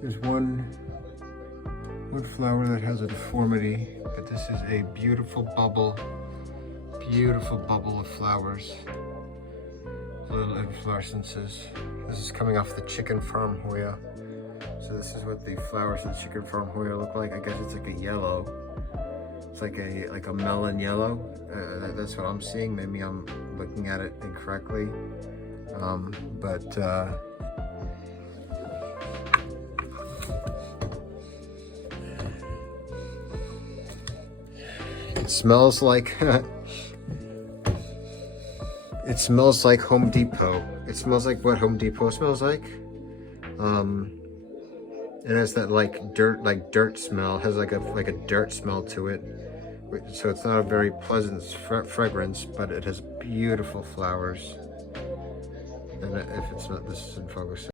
There's one flower that has a deformity, but this is a beautiful bubble of flowers. Little inflorescences. This is coming off the chicken farm Hoya. So this is what the flowers of the chicken farm Hoya look like. I guess it's like a yellow. It's like a melon yellow. That's what I'm seeing. Maybe I'm looking at it incorrectly. It smells like it smells like Home Depot. It smells like what Home Depot smells like. It has that like dirt smell. It has like a dirt smell to it. So it's not a very pleasant fragrance, but it has beautiful flowers. And if it's not, this isn't focusing.